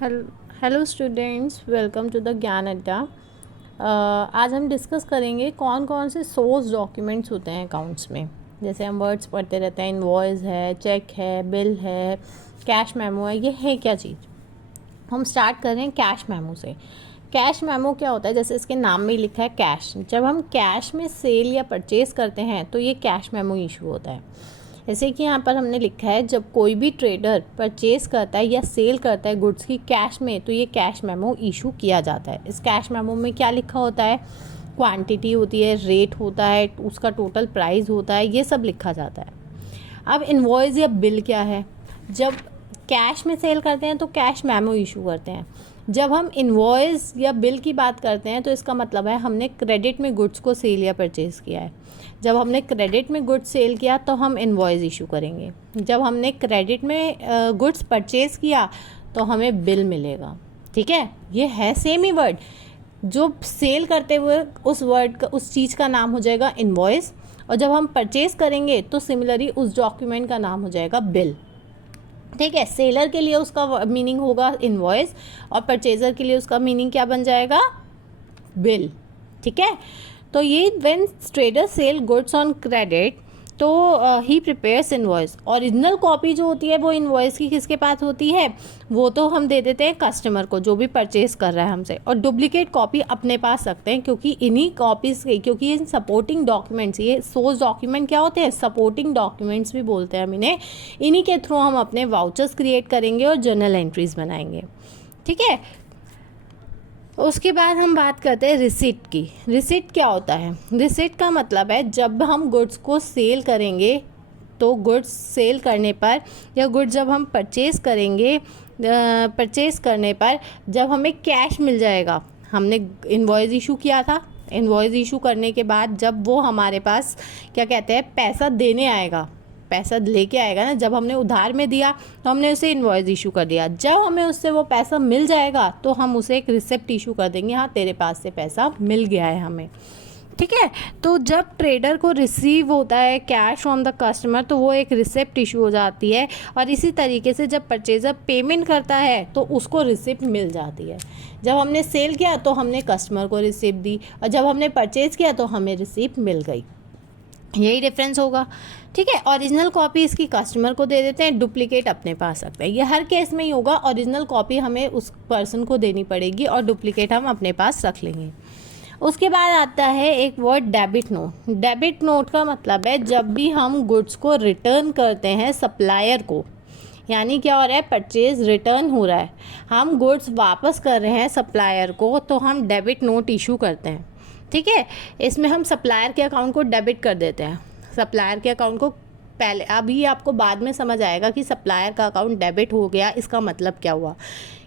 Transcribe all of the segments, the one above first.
Hello students, welcome to the Gyan Adda. आज हम discuss करेंगे कौन कौन से सोर्स डॉक्यूमेंट्स होते हैं अकाउंट्स में। जैसे हम वर्ड्स पढ़ते रहते हैं, इनवॉइस है, चेक है, बिल है, कैश मेमो है। ये है क्या चीज़? हम स्टार्ट कर रहे हैं कैश मेमो से। कैश मेमो क्या होता है? जैसे इसके नाम में ही लिखा है कैश। जब हम कैश में सेल या परचेज़ करते हैं तो ये कैश मेमो इशू होता है। जैसे कि यहाँ पर हमने लिखा है, जब कोई भी ट्रेडर परचेज़ करता है या सेल करता है गुड्स की कैश में, तो ये कैश मेमो इशू किया जाता है। इस कैश मेमो में क्या लिखा होता है? क्वांटिटी होती है, रेट होता है, उसका टोटल प्राइस होता है, ये सब लिखा जाता है। अब इनवॉइस या बिल क्या है? जब कैश में सेल करते हैं तो कैश मेमो इशू करते हैं। जब हम इनवॉइस या बिल की बात करते हैं तो इसका मतलब है हमने क्रेडिट में गुड्स को सेल या परचेज़ किया है। जब हमने क्रेडिट में गुड्स सेल किया तो हम इनवॉइस इशू करेंगे। जब हमने क्रेडिट में गुड्स परचेज़ किया तो हमें बिल मिलेगा। ठीक है, ये है सेम ही वर्ड। जो सेल करते हुए उस वर्ड का, उस चीज़ का नाम हो जाएगा इनवॉइस, और जब हम परचेज़ करेंगे तो सिमिलरली उस डॉक्यूमेंट का नाम हो जाएगा बिल। ठीक है, सेलर के लिए उसका मीनिंग होगा इनवॉइस और परचेज़र के लिए उसका मीनिंग क्या बन जाएगा? बिल। ठीक है, तो ये when trader sell goods on credit तो ही प्रिपेयर्स इनवॉइस। ओरिजिनल कॉपी जो होती है वो इनवॉइस की किसके पास होती है? वो तो हम दे देते हैं कस्टमर को, जो भी परचेज कर रहा है हमसे, और डुप्लीकेट कॉपी अपने पास रखते हैं, क्योंकि इन्हीं कॉपीज़ के, क्योंकि इन सपोर्टिंग डॉक्यूमेंट्स, ये सोर्स डॉक्यूमेंट क्या होते हैं? सपोर्टिंग डॉक्यूमेंट्स भी बोलते हैं हम इन्हें। इन्हीं के थ्रू हम अपने वाउचर्स क्रिएट करेंगे और जर्नल एंट्रीज बनाएंगे। ठीक है, उसके बाद हम बात करते हैं रिसिट की। रिसिट क्या होता है? रिसिट का मतलब है जब हम गुड्स को सेल करेंगे तो गुड्स सेल करने पर, या गुड्स जब हम परचेज़ करेंगे, परचेज़ करने पर जब हमें कैश मिल जाएगा। हमने इनवॉइस इशू किया था, इनवॉइस इशू करने के बाद जब वो हमारे पास क्या कहते हैं, पैसा देने आएगा, पैसा लेके आएगा ना, जब हमने उधार में दिया तो हमने उसे इनवॉइस इशू कर दिया। जब हमें उससे वो पैसा मिल जाएगा तो हम उसे एक रिसिप्ट इशू कर देंगे, हाँ तेरे पास से पैसा मिल गया है हमें। ठीक है, तो जब ट्रेडर को रिसीव होता है कैश फ्रॉम द कस्टमर तो वो एक रिसिप्ट इशू हो जाती है। और इसी तरीके से जब परचेजर पेमेंट करता है तो उसको रिसिप्ट मिल जाती है। जब हमने सेल किया तो हमने कस्टमर को रिसिप्ट दी, और जब हमने परचेज़ किया तो हमें रिसिप्ट मिल गई। यही डिफरेंस होगा। ठीक है, ओरिजिनल कॉपी इसकी कस्टमर को दे देते हैं, डुप्लीकेट अपने पास रखते हैं। ये हर केस में ही होगा, ओरिजिनल कॉपी हमें उस पर्सन को देनी पड़ेगी और डुप्लीकेट हम अपने पास रख लेंगे। उसके बाद आता है एक word debit note. Debit note का मतलब है जब भी हम गुड्स को रिटर्न करते हैं सप्लायर को, यानी क्या हो रहा है, परचेज रिटर्न हो रहा है, हम गुड्स वापस कर रहे हैं सप्लायर को, तो हम डेबिट नोट इशू करते हैं। ठीक है, इसमें हम सप्लायर के अकाउंट को डेबिट कर देते हैं। सप्लायर के अकाउंट को पहले, अभी आपको बाद में समझ आएगा कि सप्लायर का अकाउंट डेबिट हो गया, इसका मतलब क्या हुआ।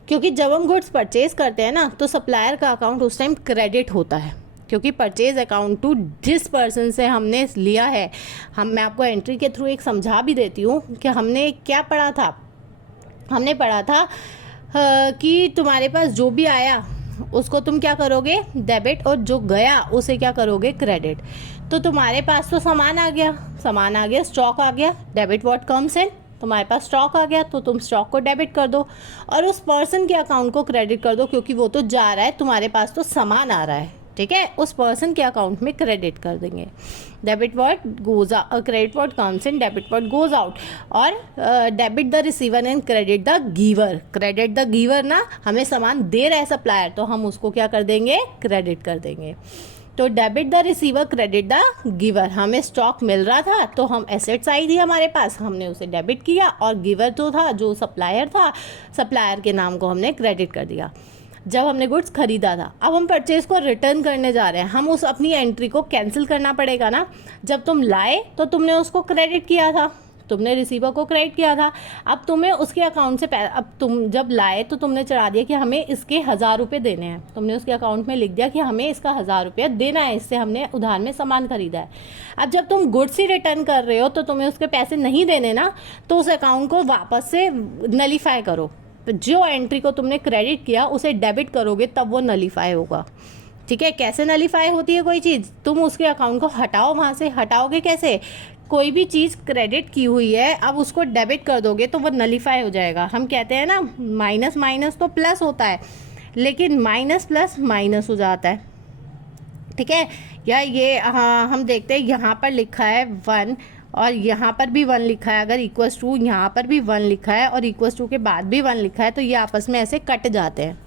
क्योंकि जब हम गुड्स परचेज़ करते हैं ना तो सप्लायर का अकाउंट उस टाइम क्रेडिट होता है, क्योंकि परचेज अकाउंट टू जिस पर्सन से हमने लिया है, मैं आपको एंट्री के थ्रू एक समझा भी देती हूँ कि हमने क्या पढ़ा था। हमने पढ़ा था कि तुम्हारे पास जो भी आया उसको तुम क्या करोगे? डेबिट, और जो गया उसे क्या करोगे? क्रेडिट। तो तुम्हारे पास तो सामान आ गया, स्टॉक आ गया, डेबिट व्हाट कम्स इन, तुम्हारे पास स्टॉक आ गया तो तुम स्टॉक को डेबिट कर दो और उस पर्सन के अकाउंट को क्रेडिट कर दो, क्योंकि वो तो जा रहा है, तुम्हारे पास तो सामान आ रहा है। ठीक है, उस पर्सन के अकाउंट में क्रेडिट कर देंगे। Debit what goes out, credit what comes in, debit what goes out. और debit the receiver and credit the giver. Credit the giver ना, हमें सामान दे रहा है सप्लायर तो हम उसको क्या कर देंगे? क्रेडिट कर देंगे। तो debit the receiver, credit the giver. हमें स्टॉक मिल रहा था तो हम एसेट्स आई थी हमारे पास, हमने उसे डेबिट किया, और गिवर जो था, जो सप्लायर था, सप्लायर के नाम को हमने क्रेडिट कर दिया जब हमने गुड्स खरीदा था। अब हम परचेज को रिटर्न करने जा रहे हैं, हम उस अपनी एंट्री को कैंसिल करना पड़ेगा ना। जब तुम लाए तो तुमने उसको क्रेडिट किया था, तुमने रिसीवर को क्रेडिट किया था। अब तुम्हें उसके अकाउंट से अब तुम जब लाए तो तुमने चढ़ा दिया कि हमें इसके 1000 रुपये देने हैं, तुमने उसके अकाउंट में लिख दिया कि हमें इसका 1000 रुपया देना है, इससे हमने उधार में सामान खरीदा है। अब जब तुम गुड्स ही रिटर्न कर रहे हो तो तुम्हें उसके पैसे नहीं देने ना, तो उस अकाउंट को वापस से नलीफाई करो। जो एंट्री को तुमने क्रेडिट किया उसे डेबिट करोगे तब वो नलीफाई होगा। ठीक है, कैसे नलीफाई होती है कोई चीज़? तुम उसके अकाउंट को हटाओ, वहाँ से हटाओगे कैसे? कोई भी चीज़ क्रेडिट की हुई है, अब उसको डेबिट कर दोगे तो वो नलीफाई हो जाएगा। हम कहते हैं ना माइनस माइनस तो प्लस होता है, लेकिन माइनस प्लस माइनस हो जाता है, ठीक है। या ये हाँ हम देखते हैं यहाँ पर लिखा है 1 और यहाँ पर भी 1 लिखा है, अगर इक्वल्स टू यहाँ पर भी 1 लिखा है और इक्वल्स टू के बाद भी 1 लिखा है तो ये आपस में ऐसे कट जाते हैं,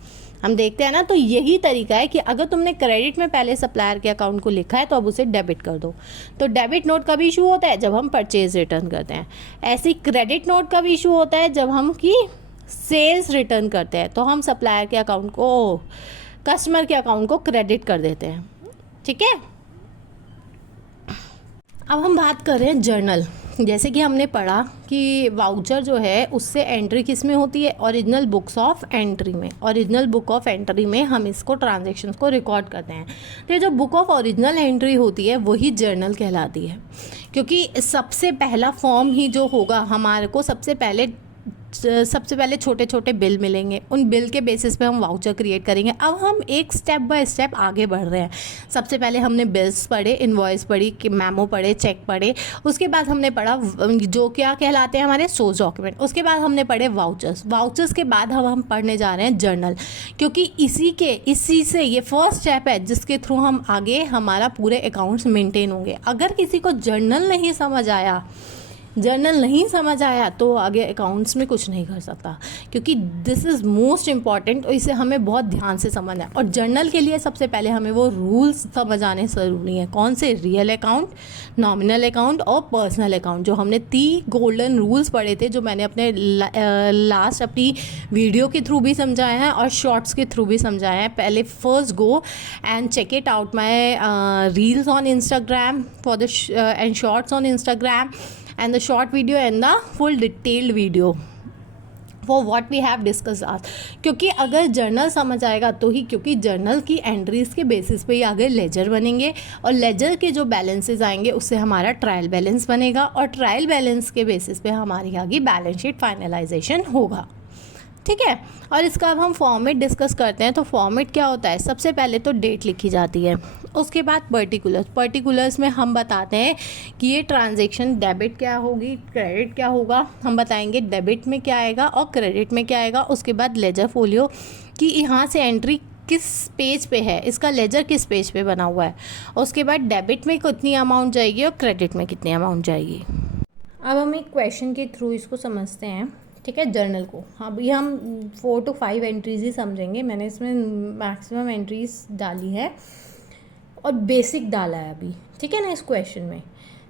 हम देखते हैं ना। तो यही तरीका है कि अगर तुमने क्रेडिट में पहले सप्लायर के अकाउंट को लिखा है तो अब उसे डेबिट कर दो। तो डेबिट नोट कब इशू होता है? जब हम परचेज रिटर्न करते हैं। ऐसी क्रेडिट नोट कब इशू होता है? जब हम की सेल्स रिटर्न करते हैं, तो हम सप्लायर के अकाउंट को, कस्टमर के अकाउंट को क्रेडिट कर देते हैं, ठीक है। अब हम बात कर रहे हैं जर्नल। जैसे कि हमने पढ़ा कि वाउचर जो है उससे एंट्री किस में होती है? ओरिजिनल बुक्स ऑफ एंट्री में। ओरिजिनल बुक ऑफ एंट्री में हम इसको ट्रांजैक्शंस को रिकॉर्ड करते हैं। तो ये जो बुक ऑफ ओरिजिनल एंट्री होती है वही जर्नल कहलाती है, क्योंकि सबसे पहला फॉर्म ही जो होगा हमारे को, सबसे पहले छोटे छोटे बिल मिलेंगे, उन बिल के बेसिस पे हम वाउचर क्रिएट करेंगे। अब हम एक स्टेप बाय स्टेप आगे बढ़ रहे हैं। सबसे पहले हमने बिल्स पढ़े, इनवॉइस पढ़ी, मेमो पढ़े, चेक पढ़े, उसके बाद हमने पढ़ा जो क्या कहलाते हैं हमारे सोर्स डॉक्यूमेंट, उसके बाद हमने पढ़े वाउचर्स के बाद हम पढ़ने जा रहे हैं जर्नल, क्योंकि इसी से ये फर्स्ट स्टेप है जिसके थ्रू हम आगे हमारा पूरे अकाउंट्स मेंटेन होंगे। अगर किसी को जर्नल नहीं समझ आया तो आगे अकाउंट्स में कुछ नहीं कर सकता, क्योंकि दिस इज़ मोस्ट इम्पॉर्टेंट और इसे हमें बहुत ध्यान से समझना है। और जर्नल के लिए सबसे पहले हमें वो रूल्स समझ आने ज़रूरी है। कौन से? रियल अकाउंट, नॉमिनल अकाउंट और पर्सनल अकाउंट। जो हमने 3 गोल्डन रूल्स पढ़े थे, जो मैंने अपने लास्ट अपनी वीडियो के थ्रू भी समझाए हैं और शॉर्ट्स के थ्रू भी समझाए हैं। पहले first go and check it out my reels on Instagram for the and shorts on Instagram and the short video and the full detailed video for what we have discussed आज। क्योंकि अगर journal समझ आएगा तो ही, क्योंकि journal की entries के basis पे ही आगे लेजर बनेंगे और लेजर के जो बैलेंसेस आएंगे उससे हमारा ट्रायल बैलेंस बनेगा और ट्रायल बैलेंस के बेसिस पे हमारी आगे बैलेंस शीट फाइनलाइजेशन होगा, ठीक है। और इसका अब हम फॉर्मेट डिस्कस करते हैं। तो फॉर्मेट क्या होता है? सबसे पहले तो डेट लिखी जाती है, उसके बाद पर्टिकुलर्स में हम बताते हैं कि ये ट्रांजैक्शन डेबिट क्या होगी, क्रेडिट क्या होगा। हम बताएंगे डेबिट में क्या आएगा और क्रेडिट में क्या आएगा। उसके बाद लेजर फोलियो कि यहाँ से एंट्री किस पेज पे है, इसका लेजर किस पेज पे बना हुआ है। उसके बाद डेबिट में कितनी अमाउंट जाएगी और क्रेडिट में कितनी अमाउंट जाएगी। अब हम एक क्वेश्चन के थ्रू इसको समझते हैं, ठीक है। जर्नल को अभी हम 4 to 5 एंट्रीज ही समझेंगे। मैंने इसमें मैक्सिमम एंट्रीज डाली है और बेसिक डाला है अभी, ठीक है ना। इस क्वेश्चन में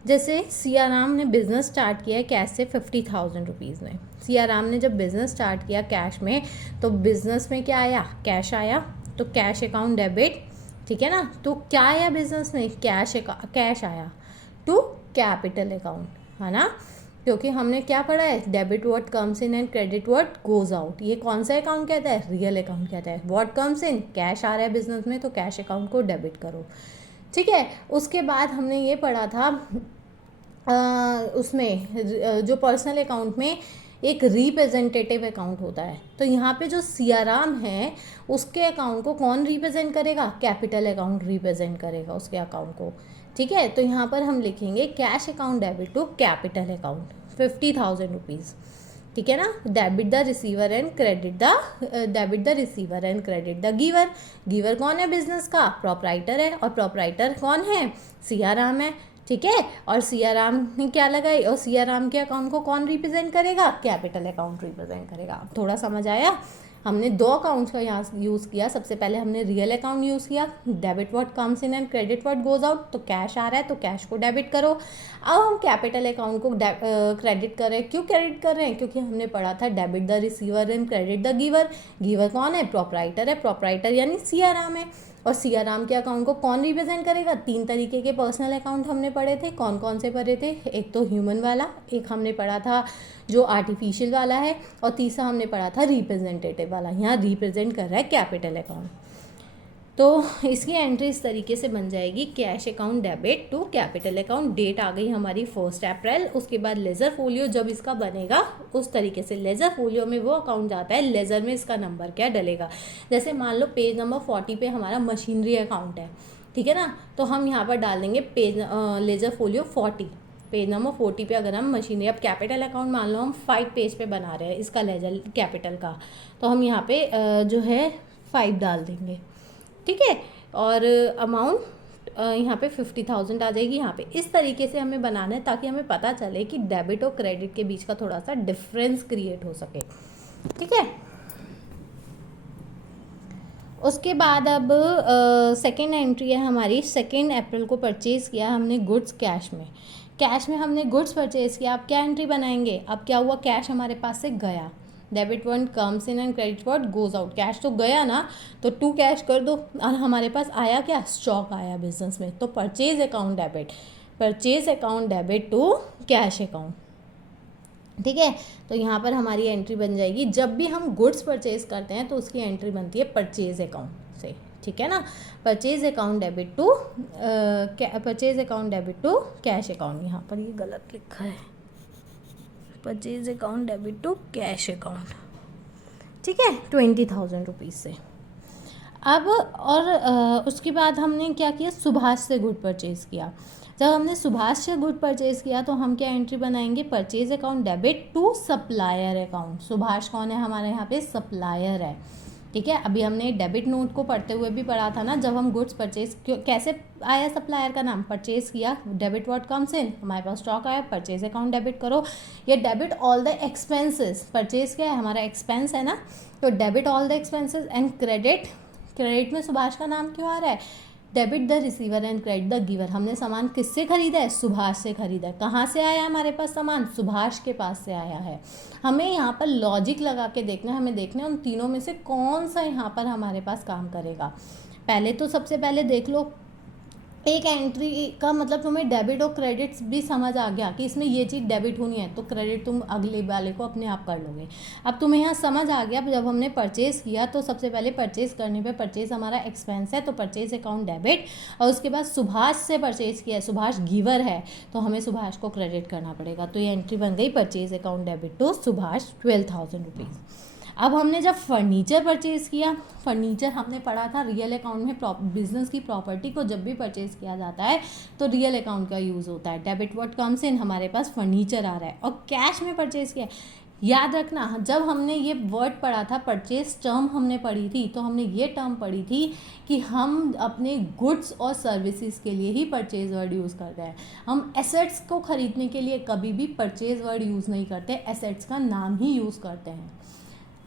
जैसे सियाराम ने बिज़नेस स्टार्ट किया है कैश से 50,000 रुपीज़ में। सियाराम ने जब बिज़नेस स्टार्ट किया कैश में, तो बिज़नेस में क्या आया? कैश आया, तो कैश अकाउंट डेबिट, ठीक है ना। तो क्या आया बिज़नेस में? कैश आया टू कैपिटल अकाउंट, है ना। क्योंकि हमने क्या पढ़ा है? Debit what comes in and credit what goes out. ये कौन सा अकाउंट कहता है? रियल अकाउंट कहता है। व्हाट कम्स इन, कैश आ रहा है बिजनेस में, तो कैश अकाउंट को डेबिट करो, ठीक है। उसके बाद हमने ये पढ़ा था उसमें जो पर्सनल अकाउंट में एक रिप्रेजेंटेटिव अकाउंट होता है। तो यहाँ पे जो सियाराम है उसके अकाउंट को कौन रिप्रेजेंट करेगा? कैपिटल अकाउंट रिप्रेजेंट करेगा उसके अकाउंट को, ठीक है। तो यहाँ पर हम लिखेंगे cash account debit to capital account 50,000 rupees, ठीक है ना। Debit the receiver and credit the giver. Giver कौन है बिजनेस का? प्रोपराइटर है, और प्रोपराइटर कौन है? सियाराम है, ठीक है। और सियाराम ने क्या लगाई, और सियाराम के अकाउंट को कौन रिप्रेजेंट करेगा? कैपिटल अकाउंट रिप्रेजेंट करेगा। अब थोड़ा समझ आया? हमने 2 अकाउंट्स का यहाँ यूज़ किया। सबसे पहले हमने रियल अकाउंट यूज़ किया, debit what comes in and credit what goes out. तो कैश आ रहा है तो कैश को डेबिट करो। अब हम कैपिटल अकाउंट को क्रेडिट कर रहे हैं। क्यों क्रेडिट कर रहे हैं? क्योंकि हमने पढ़ा था debit the receiver and credit the giver. Giver कौन है? प्रोपराइटर है, प्रोपराइटर यानी सियाराम है। और सियाराम के अकाउंट को कौन रिप्रेजेंट करेगा? 3 तरीके के पर्सनल अकाउंट हमने पढ़े थे। कौन कौन से पढ़े थे? एक तो ह्यूमन वाला, एक हमने पढ़ा था जो आर्टिफिशियल वाला है, और तीसरा हमने पढ़ा था रिप्रेजेंटेटिव वाला। यहाँ रिप्रेजेंट कर रहा है कैपिटल अकाउंट। तो इसकी एंट्री इस तरीके से बन जाएगी, cash account debit to capital account. Date आ गई हमारी 1 अप्रैल। उसके बाद लेजर फोलियो जब इसका बनेगा उस तरीके से लेजर फोलियो में वो अकाउंट जाता है, लेजर में इसका नंबर क्या डलेगा। जैसे मान लो पेज नंबर 40 पे हमारा मशीनरी अकाउंट है, ठीक है ना। तो हम यहाँ पर डाल देंगे page ledger folio 40, page number 40 पे अगर हम मशीनरी, अब कैपिटल अकाउंट मान लो हम 5 पेज पे बना रहे हैं इसका लेजर कैपिटल का, तो हम यहाँ पे जो है 5 डाल देंगे, ठीक है। और अमाउंट यहाँ पे 50,000 आ जाएगी यहाँ पे। इस तरीके से हमें बनाना है ताकि हमें पता चले कि डेबिट और क्रेडिट के बीच का थोड़ा सा डिफरेंस क्रिएट हो सके, ठीक है। उसके बाद अब सेकेंड एंट्री है हमारी, 2 अप्रैल को परचेज़ किया हमने गुड्स कैश में हमने गुड्स परचेज़ किया। अब क्या एंट्री बनाएंगे, अब क्या हुआ, कैश हमारे पास से गया, debit one comes in and credit one goes out. Cash तो गया ना, तो टू कैश कर दो, और हमारे पास आया क्या, स्टॉक आया बिजनेस में, तो purchase account debit to cash account, ठीक है। तो यहाँ पर हमारी एंट्री बन जाएगी, जब भी हम गुड्स परचेज करते हैं तो उसकी एंट्री बनती है परचेज अकाउंट से, ठीक है ना। Purchase account debit to cash account, यहाँ पर ये गलत लिखा है, purchase account debit to cash account, ठीक है, 20,000 रुपीज़ से। अब और उसके बाद हमने क्या किया, सुभाष से गुड परचेज़ किया। जब हमने सुभाष से गुड परचेज़ किया तो हम क्या एंट्री बनाएंगे, purchase account debit to supplier account. Subhash कौन है, हमारे यहाँ पे सप्लायर है, ठीक है। अभी हमने डेबिट नोट को पढ़ते हुए भी पढ़ा था ना, जब हम गुड्स परचेज, कैसे आया सप्लायर का नाम, परचेज किया, डेबिट व्हाट कम्स इन, हमारे पास स्टॉक आया, परचेज अकाउंट डेबिट करो, ये debit all the expenses, purchase क्या है हमारा एक्सपेंस है ना, तो debit all the expenses and credit में सुभाष का नाम क्यों आ रहा है, debit the receiver and credit the giver. हमने सामान किससे खरीदा है, सुभाष से खरीदा है। कहाँ से आया हमारे पास सामान, सुभाष के पास से आया है। हमें यहाँ पर लॉजिक लगा के देखना है, हमें देखना है उन तीनों में से कौन सा यहाँ पर हमारे पास काम करेगा। पहले तो सबसे पहले देख लो, एक एंट्री का मतलब तुम्हें डेबिट और क्रेडिट भी समझ आ गया कि इसमें ये चीज़ डेबिट होनी है, तो क्रेडिट तुम अगले वाले को अपने आप कर लोगे। अब तुम्हें यहाँ समझ आ गया, जब हमने परचेज़ किया तो सबसे पहले परचेज़ करने पे परचेज़ हमारा एक्सपेंस है, तो परचेज़ अकाउंट डेबिट, और उसके बाद सुभाष से परचेज़ किया है, सुभाष गिवर है, तो हमें सुभाष को क्रेडिट करना पड़ेगा। तो ये एंट्री बन गई purchase account debit to Subhash 12,000 rupees. अब हमने जब फर्नीचर परचेज़ किया, फर्नीचर हमने पढ़ा था रियल अकाउंट में, बिजनेस की प्रॉपर्टी को जब भी परचेज़ किया जाता है तो रियल अकाउंट का यूज़ होता है। डेबिट व्हाट कम्स इन, हमारे पास फर्नीचर आ रहा है, और कैश में परचेज़ किया। याद रखना, जब हमने ये वर्ड पढ़ा था, परचेज टर्म हमने पढ़ी थी, तो हमने ये टर्म पढ़ी थी कि हम अपने गुड्स और सर्विसेज के लिए ही परचेज वर्ड यूज़ करते हैं। हम एसेट्स को ख़रीदने के लिए कभी भी परचेज वर्ड यूज़ नहीं करते, एसेट्स का नाम ही यूज़ करते हैं।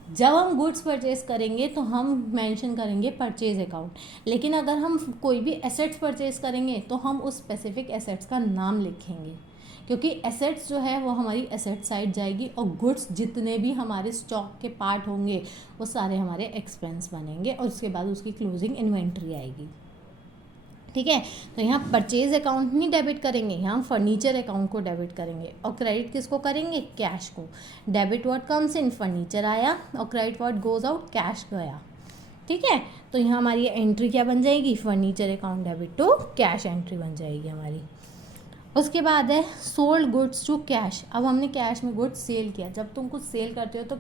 जब हम गुड्स परचेज करेंगे तो हम मेंशन करेंगे परचेज अकाउंट, लेकिन अगर हम कोई भी एसेट्स परचेज करेंगे तो हम उस स्पेसिफिक एसेट्स का नाम लिखेंगे, क्योंकि एसेट्स जो है वो हमारी एसेट साइड जाएगी, और गुड्स जितने भी हमारे स्टॉक के पार्ट होंगे वो सारे हमारे एक्सपेंस बनेंगे, और उसके बाद उसकी क्लोजिंग इन्वेंट्री आएगी, ठीक है। तो यहाँ परचेज अकाउंट नहीं डेबिट करेंगे, यहाँ हम फर्नीचर अकाउंट को डेबिट करेंगे, और क्रेडिट किसको करेंगे, कैश को। Debit what comes in, furniture आया, और credit what goes out, cash गया, ठीक है। तो यहाँ हमारी एंट्री क्या बन जाएगी, furniture account debit to cash entry बन जाएगी हमारी। उसके बाद है सोल्ड गुड्स टू कैश। अब हमने कैश में गुड्स सेल किया, जब तुम कुछ सेल करते हो तो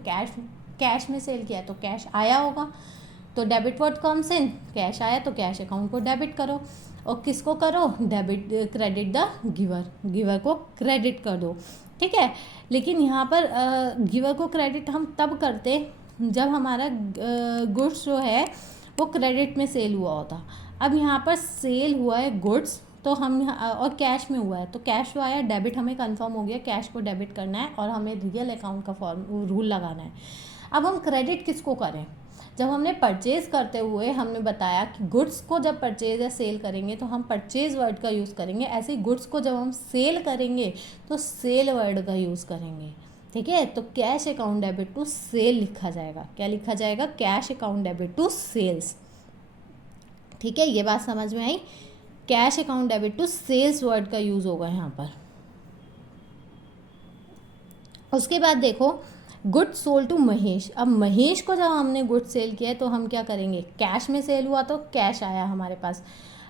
कैश में सेल किया तो कैश आया होगा, तो debit what comes in, cash आया तो कैश अकाउंट को डेबिट करो, और किसको करो, डेबिट क्रेडिट द गिवर को क्रेडिट कर दो, ठीक है। लेकिन यहाँ पर गिवर को क्रेडिट हम तब करते जब हमारा गुड्स जो है वो क्रेडिट में सेल हुआ होता। अब यहाँ पर सेल हुआ है गुड्स, तो हम और कैश में हुआ है, तो कैश जो आया डेबिट हमें कंफर्म हो गया, कैश को डेबिट करना है और हमें रियल अकाउंट का रूल लगाना है। अब हम क्रेडिट किसको करें, जब हमने परचेज़ करते हुए हमने बताया कि गुड्स को जब परचेज या सेल करेंगे तो हम परचेज वर्ड का यूज़ करेंगे, ऐसे ही गुड्स को जब हम सेल करेंगे तो सेल वर्ड का यूज़ करेंगे, ठीक है। तो cash account debit to sale लिखा जाएगा, क्या लिखा जाएगा, cash account debit to sales, ठीक है। ये बात समझ में आई, cash account debit to sales word का यूज़ होगा यहाँ पर। उसके बाद देखो गुड सोल्ड टू महेश। अब महेश को जब हमने गुड सेल किया है तो हम क्या करेंगे, कैश में सेल हुआ तो कैश आया हमारे पास।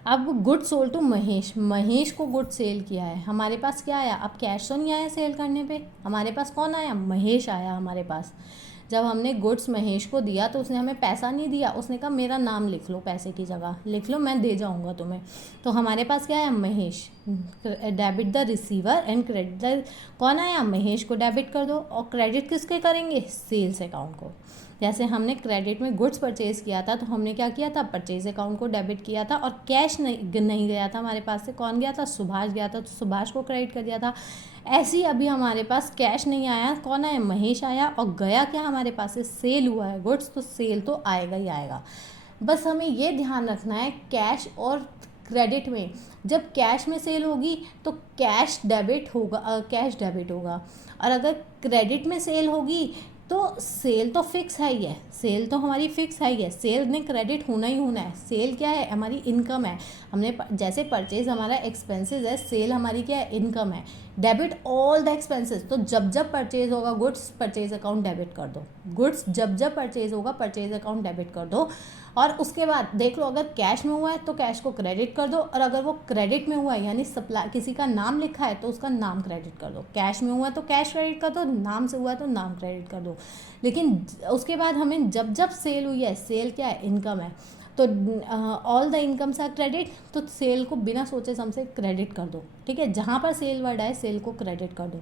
अब गुड सोल्ड टू महेश को गुड सेल किया है, हमारे पास क्या आया, अब कैश तो नहीं आया सेल करने पे, हमारे पास कौन आया, महेश आया हमारे पास। जब हमने गुड्स महेश को दिया तो उसने हमें पैसा नहीं दिया, उसने कहा मेरा नाम लिख लो, पैसे की जगह लिख लो, मैं दे जाऊंगा तुम्हें, तो हमारे पास क्या है, Mahesh. Debit the receiver and credit the, कौन आया, महेश को डेबिट कर दो, और क्रेडिट किसके करेंगे, सेल्स अकाउंट को। जैसे हमने क्रेडिट में गुड्स परचेज किया था तो हमने क्या किया था, परचेज अकाउंट को डेबिट किया था, और कैश नहीं गया था हमारे पास से, कौन गया था, सुभाष गया था, तो सुभाष को क्रेडिट कर दिया था। ऐसे ही अभी हमारे पास कैश नहीं आया, कौन आया, महेश आया, और गया क्या हमारे पास से, सेल हुआ है गुड्स, तो सेल तो आएगा ही आएगा। बस हमें ये ध्यान रखना है कैश और क्रेडिट में, जब कैश में सेल होगी तो कैश डेबिट होगा, और अगर क्रेडिट में सेल होगी तो सेल तो फिक्स है ही है, सेल तो हमारी फिक्स है ही है, सेल में क्रेडिट होना ही होना है। सेल क्या है, हमारी इनकम है, हमने जैसे परचेज हमारा एक्सपेंसेस है, सेल हमारी क्या है, इनकम है। डेबिट ऑल द एक्सपेंसेस, तो जब जब परचेज होगा गुड्स, परचेज अकाउंट डेबिट कर दो, गुड्स जब जब परचेज होगा परचेज अकाउंट डेबिट कर दो। और उसके बाद देख लो, अगर कैश में हुआ है तो कैश को क्रेडिट कर दो, और अगर वो क्रेडिट में हुआ है यानी सप्लाई किसी का नाम लिखा है तो उसका नाम क्रेडिट कर दो। कैश में हुआ है तो कैश क्रेडिट कर दो, नाम से हुआ है तो नाम क्रेडिट कर दो। लेकिन उसके बाद हमें जब जब सेल हुई है, सेल क्या है, इनकम है, तो all the incomes are credit, तो सेल को बिना सोचे समझे क्रेडिट कर दो। ठीक है, जहाँ पर सेल वर्ड है सेल को क्रेडिट कर दो।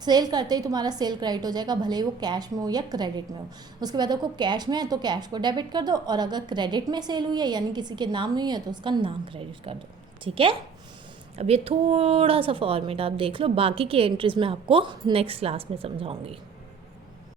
सेल करते ही तुम्हारा सेल क्रेडिट हो जाएगा, भले ही वो कैश में हो या क्रेडिट में हो। उसके बाद आपको कैश में है तो कैश को डेबिट कर दो, और अगर क्रेडिट में सेल हुई है यानी किसी के नाम में हुई है तो उसका नाम क्रेडिट कर दो। ठीक है, अब ये थोड़ा सा फॉर्मेट आप देख लो, बाकी की एंट्रीज मैं आपको नेक्स्ट क्लास में समझाऊंगी।